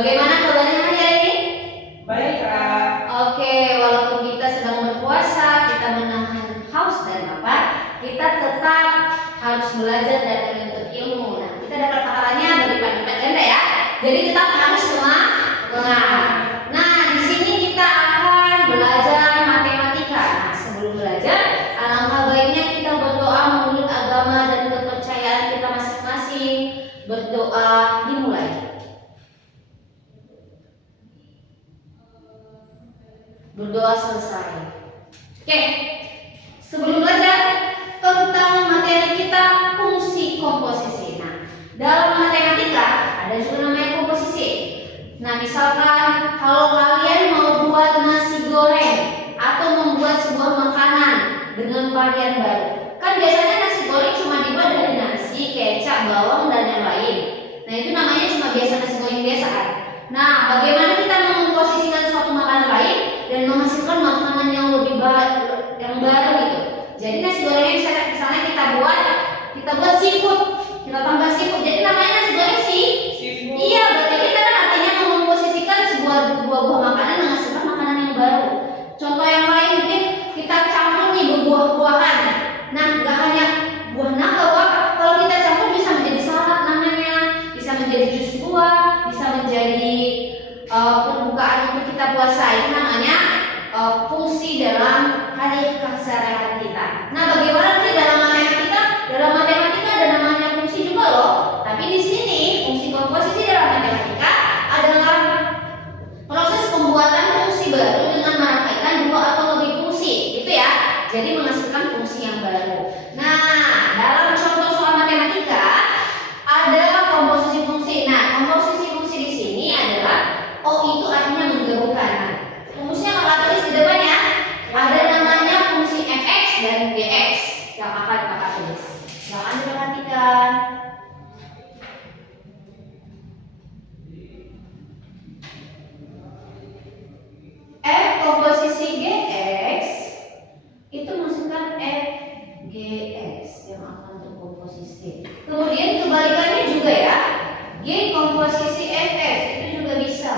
Bagaimana kabarnya hari ini? Baik, Kak. Oke, walaupun kita sedang berpuasa, kita menahan haus dan lapar, kita tetap harus belajar dan menuntut ilmu. Nah, kita dapat pahalanya berlipat-lipat ganda ya. Jadi kita harus semangat. Nah, di sini kita akan belajar matematika. Nah, sebelum belajar, alangkah baiknya kita berdoa menurut agama dan kepercayaan kita masing-masing. Berdoa dimulai. Berdoa selesai. Oke, sebelum belajar tentang materi kita fungsi komposisi. Nah, dalam matematika ada juga namanya komposisi. Nah, misalkan kalau kalian mau buat nasi goreng atau membuat sebuah makanan dengan varian baru, kan biasanya nasi goreng cuma dibuat dari nasi, kecap, bawang dan yang lain. Nah, itu namanya cuma biasa nasi goreng biasa kan. Nah, bagaimana kita mengkomposisikan suatu makanan lain dan menghasilkan makanan yang lebih yang baru gitu. Jadi nasi gorengnya misalnya kita buat seafood, kita tambah seafood. Jadi namanya nasi goreng seafood. Iya, berarti kita kan artinya mengkomposisikan sebuah buah makanan menghasilkan makanan yang baru. Contoh yang lain mungkin kita campur nih berbuah-buahan. Nah, nggak hanya buah naga, kalau kita campur bisa menjadi salad namanya, bisa menjadi jus buah, bisa menjadi permukaan untuk kita puasa. Itu namanya fungsi dalam hari keseharian kita. Nah, bagaimana sih dalam matematika? Dalam matematika ada namanya fungsi juga loh. Tapi di sini fungsi komposisi dalam matematika adalah proses pembuatan fungsi baru dengan merangkaikan dua atau lebih fungsi, gitu ya. Jadi menghasilkan fungsi yang baru. Nah, dalam contoh soal matematika ada komposisi fungsi. Nah, komposisi fungsi di sini adalah itu artinya menggabungkan. Nah, rumusnya kakak tulis di depan ya. Ada namanya fungsi fx dan gx yang akan kakak tulis. Silahkan diperhatikan. F komposisi gx itu masukkan f gx yang akan terkomposisi. Kemudian kebalikannya juga ya. G komposisi fx itu juga bisa.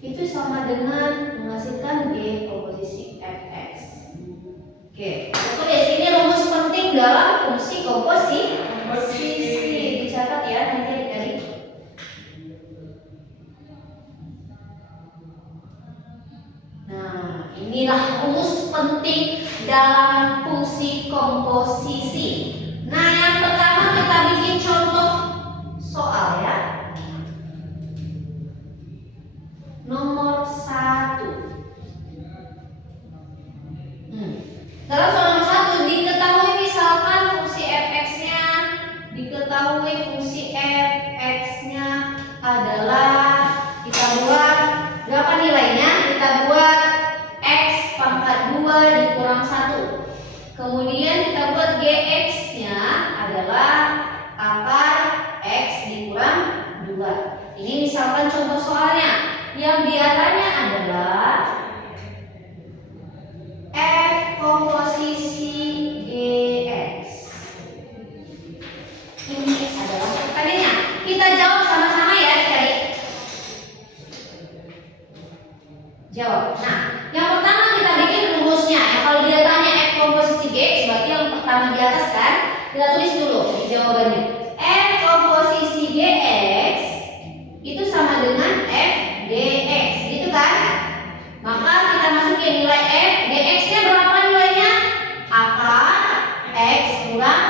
Itu sama dengan menghasilkan G komposisi fx. Oke, jadi ini rumus penting dalam fungsi komposisi. Dicatat ya nanti adik-adik. Nah, inilah rumus penting dalam fungsi komposisi. Nah, yang pertama kita bikin contoh soal ya. Nomor 1. Dalam soal nomor 1 diketahui misalkan fungsi fx-nya, diketahui fungsi fx-nya adalah kita buat berapa nilainya? Kita buat x pangkat 2 dikurang 1. Kemudian kita buat gx-nya adalah akar x dikurang 2. Ini misalkan contoh soalnya. Yang biasanya adalah F komposisi GX. Ini adalah pertanyaannya. Kita jawab sama-sama ya adik-adik. Jawab. Nah, yang pertama kita bikin rumusnya. Ya, kalau dia tanya F komposisi GX, berarti yang pertama di atas kan? Kita tulis dulu di jawabannya. F komposisi GX itu sama dengan F GX, gitu kan? Maka kita masukin nilai F GX-nya berapa nilainya? Akar X kurang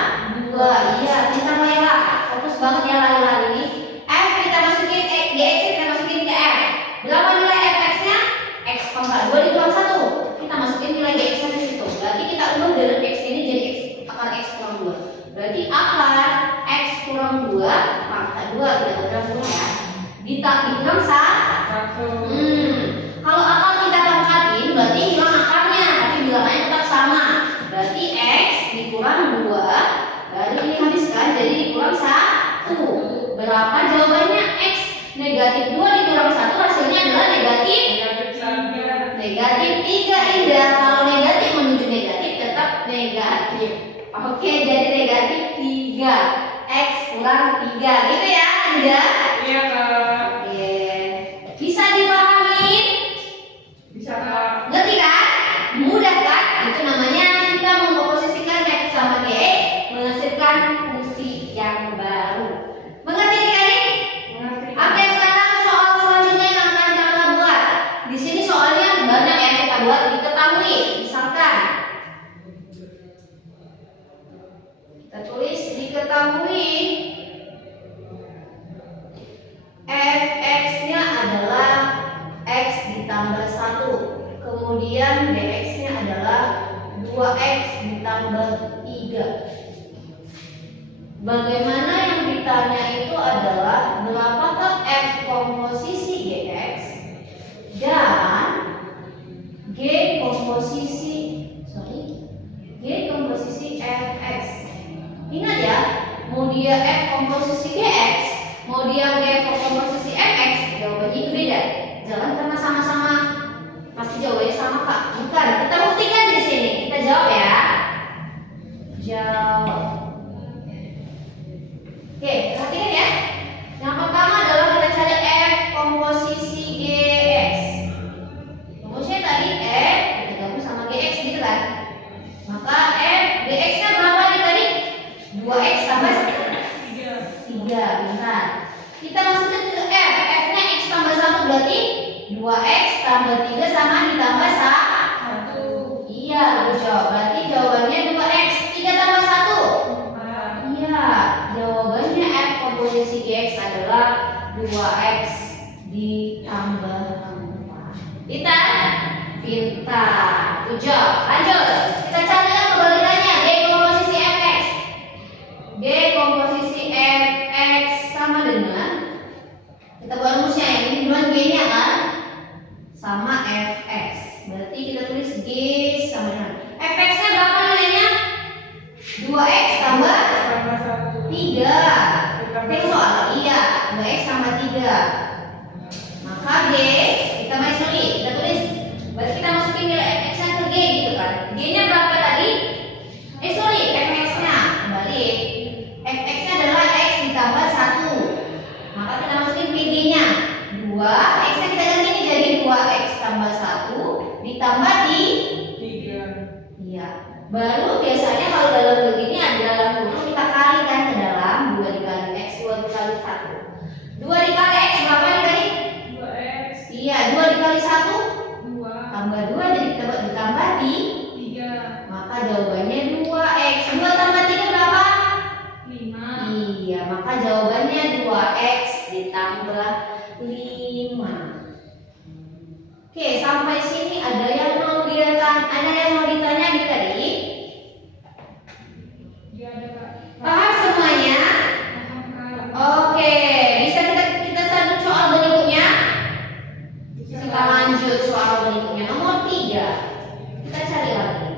2. Iya, kita Laila. Fokus banget ya Laila ini. F kita masukin GX kita masukin ke F. Berapa nilai fx-nya? X pangkat 2 dikurang 1. Kita masukin nilai GX-nya di situ. Berarti kita ubah dari X ini jadi akar X kurang 2. Berarti akar X kurang 2 pangkat 2 tidak ada kurang ya. Dikurang 1. Kalau akar kita pangkatin berarti hilang akarnya, tapi bilangannya tetap sama. Berarti X dikurang 2, baru ini habiskan jadi dikurang 1. Berapa jawabannya? X negatif 2 dikurang 1 hasilnya adalah negatif 3. Indah. Kalau negatif menuju negatif tetap negatif. Oke, jadi negatif 3. X kurang 3 gitu ya Anda? Iya Kak. Oke. Bisa dipahami? Bisa Kak. Ngerti kan? Mudah kan? Itu namanya kita mengkomposisikan F sama GX menghasilkan fungsi yang baru. Mengerti adik-adik? Mengerti. Oke, sekarang soal selanjutnya yang akan kita buat. Di sini soalnya banyak yang kita buat diketahui. Misalkan kita tulis diketahui fx-nya adalah x ditambah 1. Kemudian dx-nya adalah 2x ditambah 3. Bagaimana yang ditanya itu adalah berapakah f komposisi gx dan g komposisi fx. Ingat ya, mau dia f komposisi gx, mau dia g komposisi fx, jawabannya itu beda. Jangan karena sama-sama pasti jawabannya sama Kak. Bukan, kita buktikan di sini. Kita jawab ya. Jawab. Oke, perhatikan ya. Yang pertama adalah kita cari f komposisi gx. Rumusnya tadi f digabung sama gx gitu kan. Maka f gx-nya berapa nih tadi? 2x tambah 3. Bentar. Kita masukkan ke f. F-nya x tambah 1 berarti 2x tambah 3 sama ditambah 1. Iya, lucu. Berarti jawabannya 2x. 3 tambah 1. Iya, jawabannya f komposisi gx adalah 2x ditambah 4. Pintar. Tujuh. Lanjut. Kita cari yang kebalikannya. G komposisi fx. G komposisi fx sama dengan, kita buat rumusnya ya. Ini duluan g-nya kan sama fx. Berarti kita tulis g sama dengan fx-nya berapa nilainya? 2x tambah 3. Ini soal. Iya, 2x tambah 3. Maka G kita masukkan. Kita tulis. Berarti kita masukin nilai fx-nya ke G gitu kan. G-nya berapa tadi? Fx-nya. Kembali. Fx-nya adalah x ditambah 1. Maka kita masukin ke G-nya. 2. X-nya kita ganti ini jadi 2x tambah 1 ditambah di 3. Iya. Baru biasanya kalau dalam begini ada dalam kurung kita kalikan ke dalam 2 dikali x, 2 dikali 1. 2 dikali x berapa nih tadi? 2x. Iya, 2 dikali 1 2. tambah 2 jadi kita ditambah di 3. maka jawabannya 2x. 2 tambah 3 berapa? 5. Iya, maka jawabannya 2x ditambah 5. Oke, sampai sini ada yang mau ditanya adik-adik? Dia ada Kak. Paham semuanya? Paham Kak. Oke, bisa kita sambut soal berikutnya? Bisa Kita lanjut soal berikutnya nomor 3. Kita cari lagi.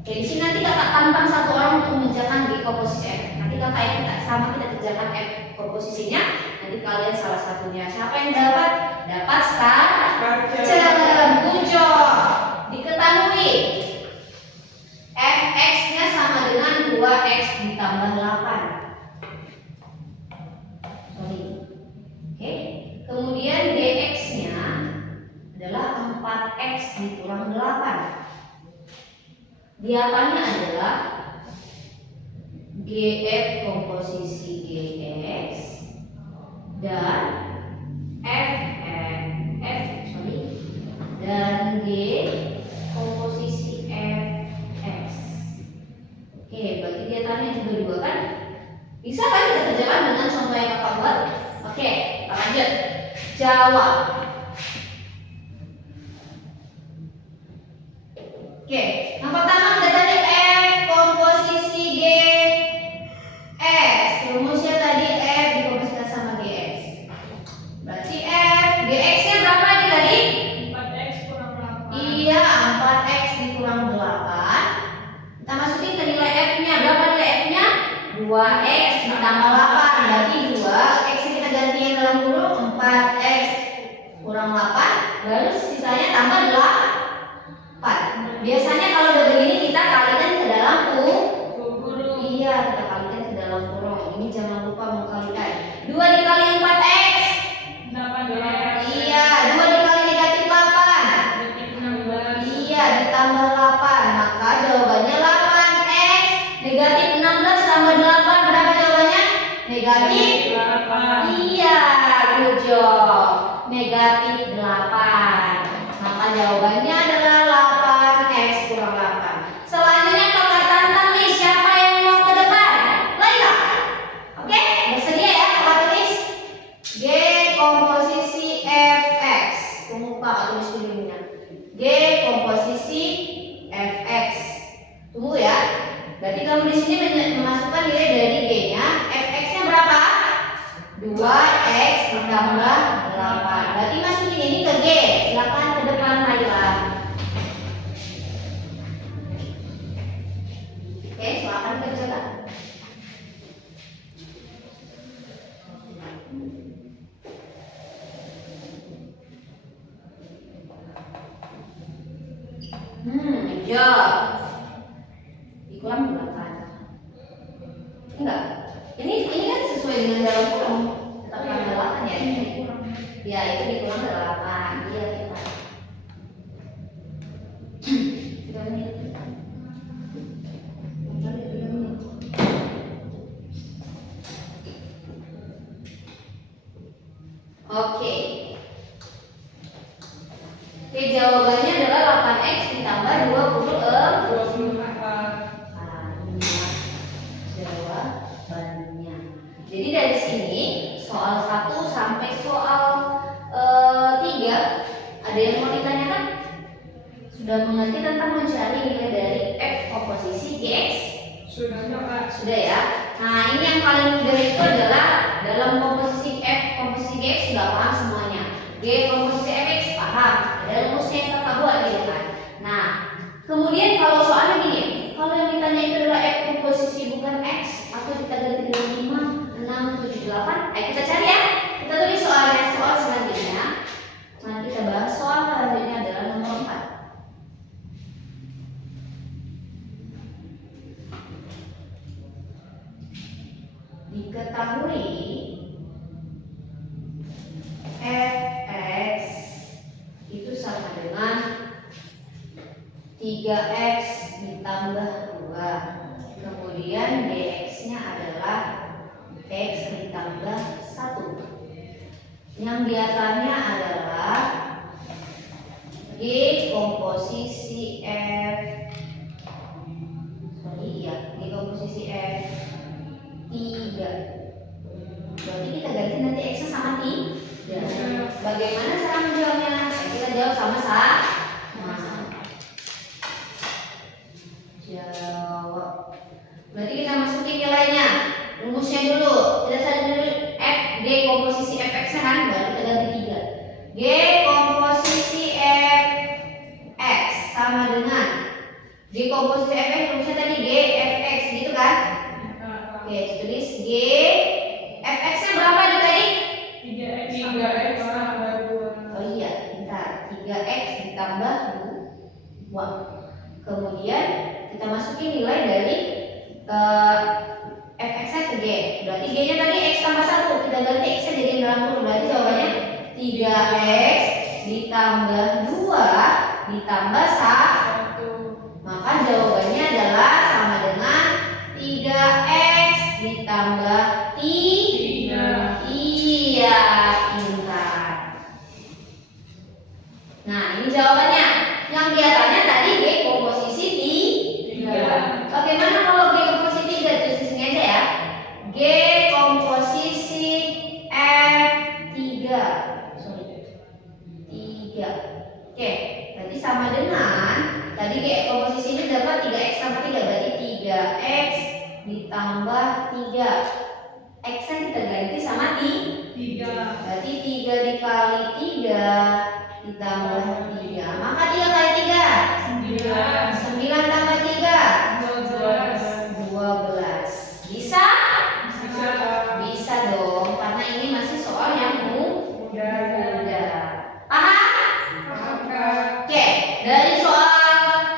Oke, di sini nanti kakak tantang satu orang untuk mengerjakan G komposisi F. Nanti kakak kita kerjakan F komposisinya. Nanti kalian salah satunya. Siapa yang dapat sekarang? Bujo. Diketahui fx-nya sama dengan 2x ditambah 8. Sorry. Oke. Kemudian dx-nya adalah 4x dikurang 8. Diapannya adalah gf komposisi gx dan dan G komposisi fx. Oke, berarti dia tanya juga kan? Bisa kan kita kerjakan dengan contoh yang kakak buat? Oke, kita lanjut. Jawab. Oke, yang pertama kita cari f komposisi gx. Rumusnya tadi f dikomposisikan sama gx. Berarti f gx-nya berapa nih tadi? 4x kurang 8. Iya, 4x dikurang 8. Kita masukin ke nilai f-nya. Berapa nilai f-nya? 2x ditambah 8. Berarti 2x kita gantiin dalam kurung 4x kurang 8. Baru sisanya tambah 8. Biasanya kalau udah begini kita kalikan ke dalam kurung. Guru. Iya, kita kalikan ke dalam kurung. ini jangan lupa mengkalikan. 2 dikali 4x. 8x. Iya, 2 dikali negatif 8. Negatif 16. Iya, ditambah 8. Maka jawabannya 8x. Negatif 16 tambah 8 berapa jawabannya? Negatif 8. Iya, good job. Negatif 8. Maka jawabannya adalah 8x kurang 8. Selanjutnya kakak tantang nih, siapa yang mau ke depan? Laila. Oke, bersedia ya kakak tulis? G komposisi fx. Tunggu kakak tulis dulu ya. G komposisi fx. Tunggu ya. Berarti kamu di sini memasukkan nilai dari G-nya. Fx-nya berapa? 2x ditambah 8. Berarti masukin ini ke G. Silakan ke depan Laila. Oke, silakan kerjakan. Job. Dikulang 8. Enggak. Ini kan sesuai dengan dalam kurang. Tetap kurang 8 ya. Ya, itu dikulang 8. Iya, kita. 3 menit. Bentar ya, 3 menit. Oke. Oke, jawabannya adalah 8x ditambah 24. Jawabannya. Jadi dari sini soal 1 sampai soal 3 ada yang mau ditanyakan? Sudah mengerti tentang mencari nilai dari f komposisi Gx? Sudah Kak. Sudah ya. Nah, ini yang paling mudah itu adalah dalam komposisi f komposisi Gx sudah paham semuanya. G komposisi fx paham. Ada rumusnya yang kakak buat gitu kan. Nah, kemudian kalau soalnya gini, kalau yang ditanya itu adalah f komposisi bukan x, atau kita ganti dengan 5, 6, 7, 8. Ayo kita cari ya. Kita tulis soalnya. Soal selanjutnya nanti kita bahas. Soal selanjutnya adalah nomor 4. Diketahui fx itu sama dengan 3x ditambah 2. Kemudian dx-nya adalah x ditambah 1. Yang diatasnya adalah G komposisi f. G komposisi f 3. Berarti kita ganti nanti x-nya sama 3. Bagaimana cara menjawabnya? Kita jawab sama-sama. Jawab. Berarti kita masukin nilainya. Rumusnya dulu. Kita cari dulu f d komposisi fx-nya kan, baru kita ganti 3. G komposisi fx sama dengan G komposisi fx, rumusnya tadi G fx gitu kan? Oke, tulis G fx-nya berapa tadi? 3x tambah 2. Oh iya, bentar. 3x ditambah 2. Kemudian kita masukin nilai dari fx-nya ke G. Berarti G-nya tadi x tambah 1. Kita ganti x-nya jadi dalam kurung. Berarti jawabannya 3x ditambah 2 ditambah 1. Maka jawabannya adalah sama dengan 3x ditambah 3. Iya, pintar. Nah, ini jawabannya. Yang di atasnya tadi G komposisi 3. Bagaimana kalau G komposisi 3? Tulis di sini aja ya. G komposisi F3. Sorry. 3. Oke, berarti sama dengan tadi G komposisinya dapat 3x tambah 3. Berarti 3x ditambah 3. X-nya kita ganti sama 3. Berarti 3 dikali 3 ditambah 3. Maka 3 kali 3 9 tambah 3 12. Bisa? Bisa dong, karena ini masih soal yang mudah. Paham? Oke, dari soal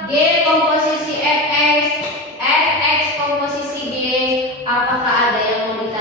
G komposisi fx, fx komposisi G, apakah ada yang mau ditanya?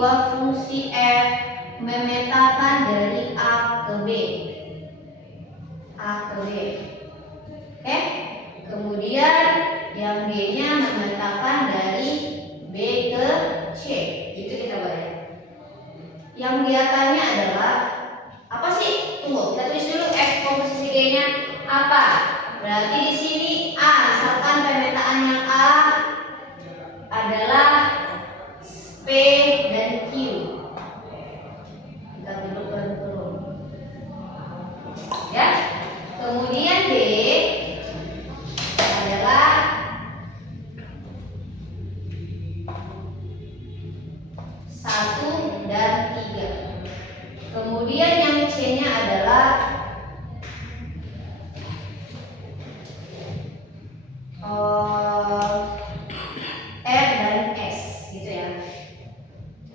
sebuah fungsi f memetakan dari A ke B. A ke B. Oke? Kemudian yang B-nya memetakan dari B ke C. Itu kita boleh. Yang kelihatannya adalah apa sih? Tunggu, kita tulis dulu f komposisi G-nya apa? Berarti di sini A, misalkan pemetaan yang A adalah P dan Q. Kita turun. Ya. Kemudian B adalah satu dan 3. Kemudian yang C-nya adalah R dan S, gitu ya.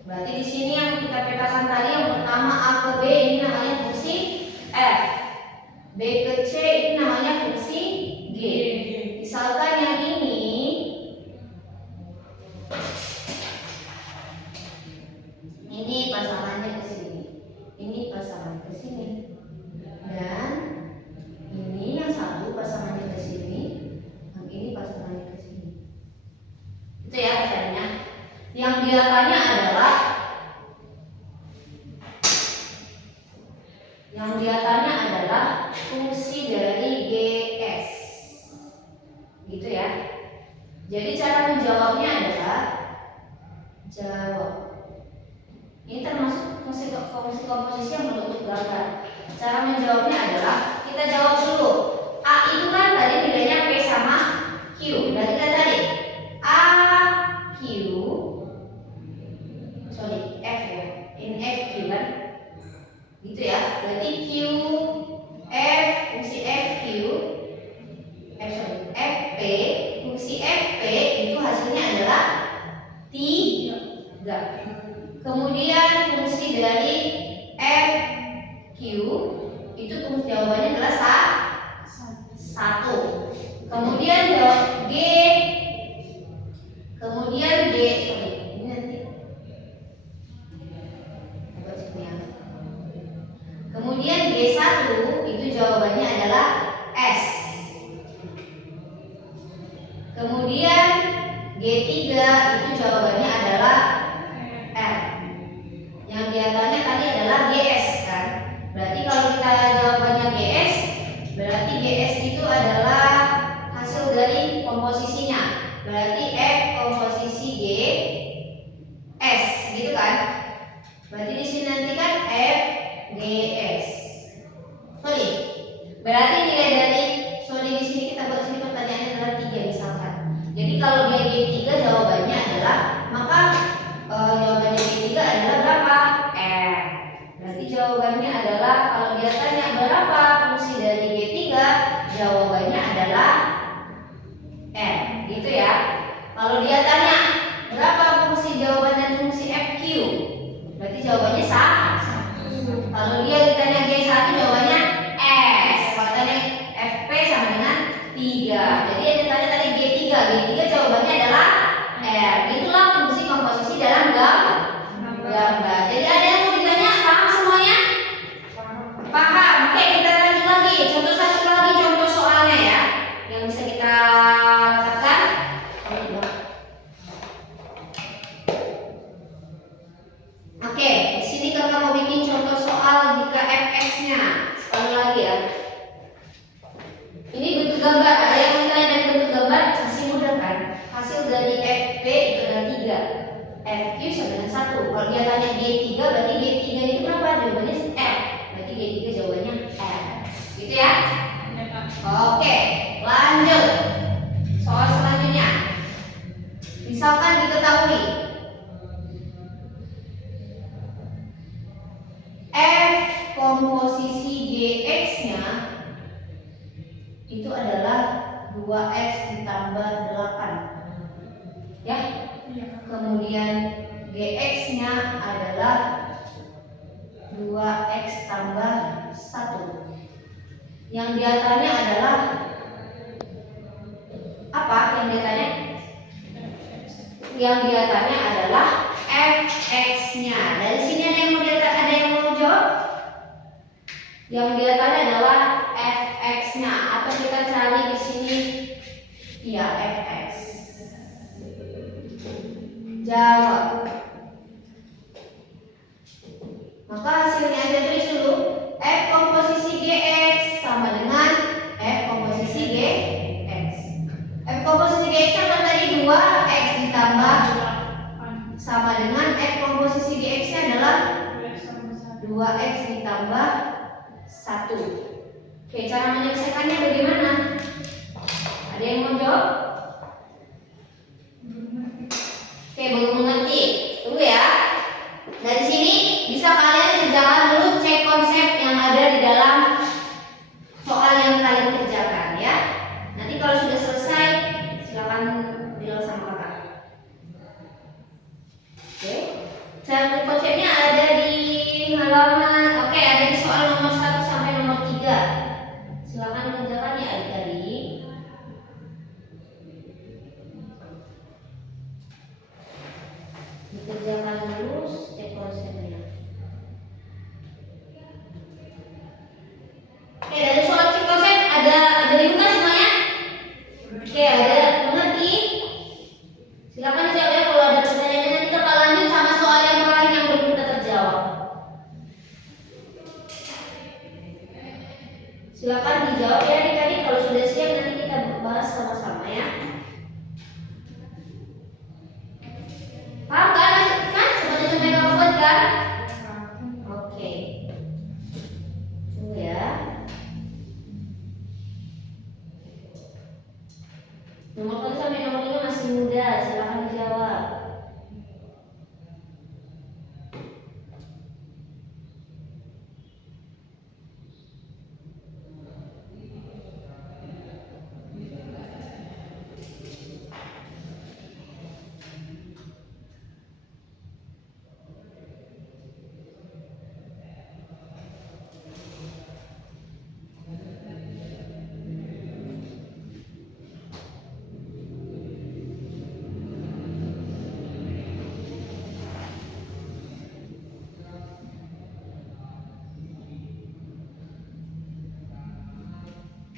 Berarti di sini yang kita petakan tadi yang pertama A ke B ini namanya fungsi F. B ke C ini namanya fungsi G. Misalkan yang ini pasangannya ke sini. Ini pasangan ke sini. Dan ini yang satu pasangannya ke sini. Yang ini pasangannya ke sini. Itu ya katanya. Yang kelihatannya adalah fungsi dari GS. Gitu ya. Jadi cara menjawabnya adalah jawab. Ini termasuk fungsi komposisi yang berbentuk gambar. Cara menjawabnya adalah kita jawab dulu. A itu kan tadi nilainya P sama Q. Berarti kita cari A Q. F ya. Ini F Q kan? Gitu ya. Berarti Q F fungsi FQ FP fungsi FP itu hasilnya adalah 3. Kemudian fungsi dari FQ itu fungsi jawabannya adalah 1. Kemudian G ini nanti kemudian G1 itu jawabannya adalah S. Kemudian G3 itu jawabannya adalah R. Yang kelihatannya tadi adalah GS kan. Berarti kalau kita jawabannya GS, berarti GS itu adalah hasil dari komposisinya. Berarti F komposisi G S gitu kan. Berarti di sini nanti kan F GS. Berarti nilai dari di sini kita buat sini pertanyaannya adalah 3 misalkan. Jadi kalau dia G3 jawabannya adalah maka jawabannya G3 adalah berapa? R. Berarti jawabannya adalah kalau dia tanya berapa fungsi dari G3, jawabannya adalah R. Gitu ya. Kalau dia tanya berapa fungsi jawaban dan fungsi FQ, berarti jawabannya sama. Kalau dia ditanya G1 jawabannya S. Kalau tanya FP sama dengan 3. Jadi yang ditanya tadi G3 jawabannya adalah R. Itulah fungsi komposisi dalam gambar. Jadi ada yang mau ditanya? Paham semuanya? Paham. Oke, kita lanjut lagi. Satu lagi contoh soalnya ya, yang bisa kita katakan. Oke, di sini kakak mau bikin contoh soal jika fx-nya. Sekali lagi ya. Ini bentuk gambar. Ada yang ditanya dari bentuk gambar masih mudah kan? Hasil dari fp itu adalah 3, fq sama dengan 1. Kalau dia tanya g3, berarti g3 itu berapa? Jawabannya r. Berarti g3 jawabannya r. Gitu ya? Oke, lanjut. Soal selanjutnya. Misalkan diketahui F komposisi GX-nya itu adalah 2X ditambah 8. Ya. Kemudian GX-nya adalah 2X tambah 1. Yang dia tanya adalah apa? Yang dia tanya adalah fx-nya. Dari sini ada yang mau jawab? Yang dia tanya adalah fx-nya. Atau kita cari di sini, iya fx. Jawab. Maka hasilnya aja tulis dulu. F komposisi gx sama dengan f komposisi gx. F komposisi gx kan tadi 2x ditambah sama dengan f komposisi gx-nya adalah 2x ditambah 1. Oke, cara menyelesaikannya bagaimana? Ada yang mau jawab? Oke, belum mengerti. Tunggu ya. Dari sini bisa kalian kerjakan dulu, cek konsep yang ada di dalam soal yang kalian kerjakan ya. Nanti kalau sudah selesai silakan bilang sama kakak. Oke. Cek konsepnya ada di halaman. Oke, ada di soal nomor 1 sampai nomor 3. Silakan dikerjakan ya adik-adik. Dikerjakan dulu cek konsepnya. Oke, dari soal cek konsep ada dibuka semuanya? Oke, ada mengerti? Silakan jawab ya kalau ada pertanyaannya. Nanti kita lanjut sama soal yang lain yang belum kita terjawab. Silakan dijawab ya adik-adik. Kalau sudah siap nanti kita bahas sama-sama ya. Paham kan? Seperti sampai kamu buat kan? Oke. Tunggu ya. Nomor 1 sampai nomor 5 masih muda, silakan dijawab.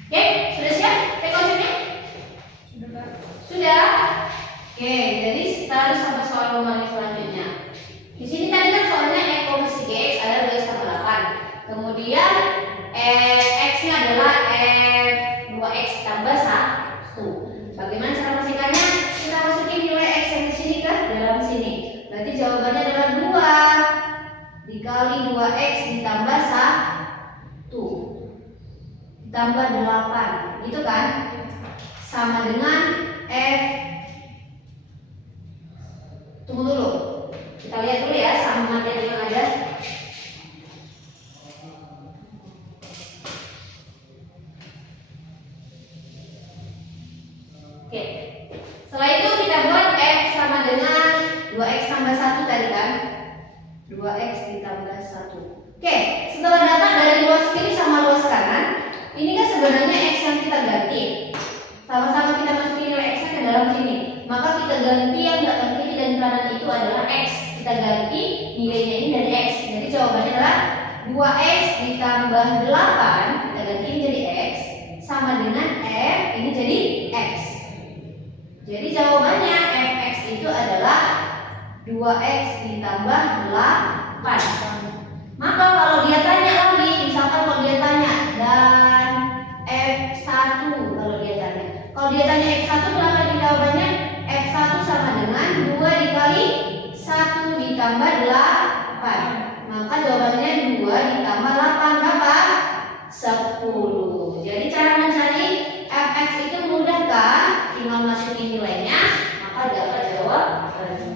Oke, sudah siap cek konsepnya? Sudah. Oke, jadi kita harus sampai soal nomor selanjutnya. Di sini tadi kan soalnya f komposisi gx ada 2x tambah 8. Kemudian x-nya adalah f 2x tambah 1. Bagaimana cara masukannya? Kita masukin nilai x yang di sini ke dalam sini. Berarti jawabannya adalah 2 dikali 2x ditambah 1 ditambah 8, gitu kan? Sama dengan f. Tunggu dulu. Kita lihat dulu ya sama materi yang ada. Oke. Setelah itu kita buat f sama dengan 2x tambah 1 tadi kan? 2x ditambah 1. Oke, setelah dapat dari luas kiri sama luas kanan, ini kan sebenarnya x yang kita ganti. Sama-sama kita masukin nilai x ke dalam sini. Maka kita ganti yang belakang kiri dan kanan itu adalah x. Kita ganti nilainya ini dari x. Jadi jawabannya adalah 2x ditambah 8. Kita ganti jadi x sama dengan f ini jadi x. Jadi jawabannya fx itu adalah 2x ditambah 8. Maka kalau dia tanya lagi, misalkan kalau dia tanya dan F1 kalau dia tanya F1 berapa di jawabannya? F1 sama dengan 2 dikali 1 ditambah 8. Maka jawabannya 2 ditambah 8 berapa? 10. Jadi cara mencari fx itu mudah kan? Tinggal masukin nilainya, maka dapat jawabannya.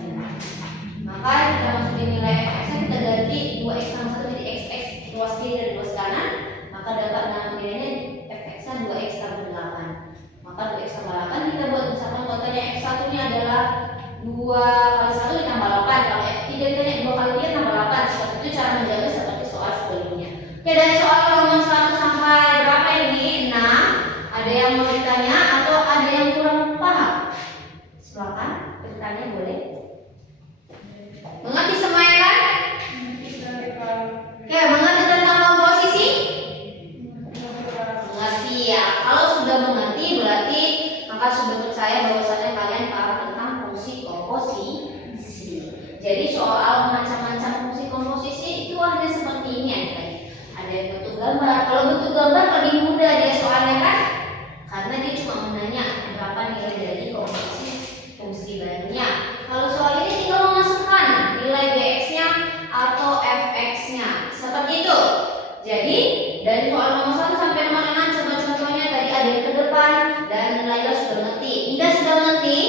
Maka kita masukin nilai fx nya, kita ganti 2x sama 1 jadi xx luas kiri dan luas kanan, maka dapat nilainya fx nya 2x tambah 8. Maka 2x tambah 8 kita buat misalkan totalnya x1 nya adalah 2 kali 1 ditambah 8. Kalau f3 ditanya 2 kali 3 tambah 8. Seperti itu cara menjaga seperti soal sebelumnya. Oke, dari soal nomor 1 sampai berapa ini? 6. Ada yang mau ditanya atau ada yang kurang paham? Silakan bertanya boleh. Jadi soal macam-macam fungsi komposisi itu hanya seperti ini aja. Ada yang bentuk gambar. Kalau bentuk gambar lebih mudah dia soalnya kan, karena dia cuma menanya berapa nilai dari komposisi fungsi barunya. Kalau soal ini tinggal memasukkan nilai bx-nya atau fx-nya seperti itu. Jadi dari soal nomor 1 sampai nomor 6 contoh-contohnya tadi ada yang ke depan dan Laila sudah mengerti. Indah sudah mengerti?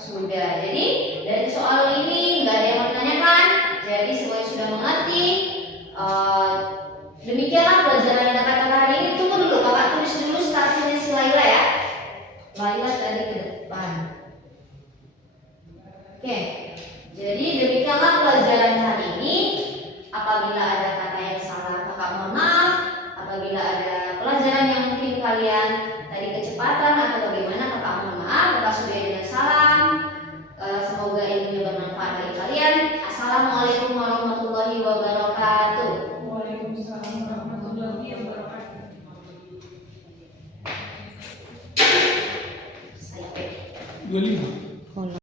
Sudah. Jadi dari soal ini nggak ada yang mau ditanyakan. Jadi semuanya sudah mengerti. Demikianlah pelajaran ada kata-kata hari ini. Tunggu dulu, kakak tulis dulu startnya si Laila ya. Laila tadi ke depan. Oke. Jadi demikianlah pelajaran hari ini. Apabila ada kata yang salah, kakak mohon maaf. Apabila ada pelajaran yang mungkin kalian tadi kecepatan atau bagaimana, kakak mohon maaf. Kakak sudah dengan salam. Semoga ilmunya bermanfaat bagi kalian. Assalamualaikum warahmatullahi wabarakatuh. Waalaikumsalam warahmatullahi wabarakatuh. Saya 25.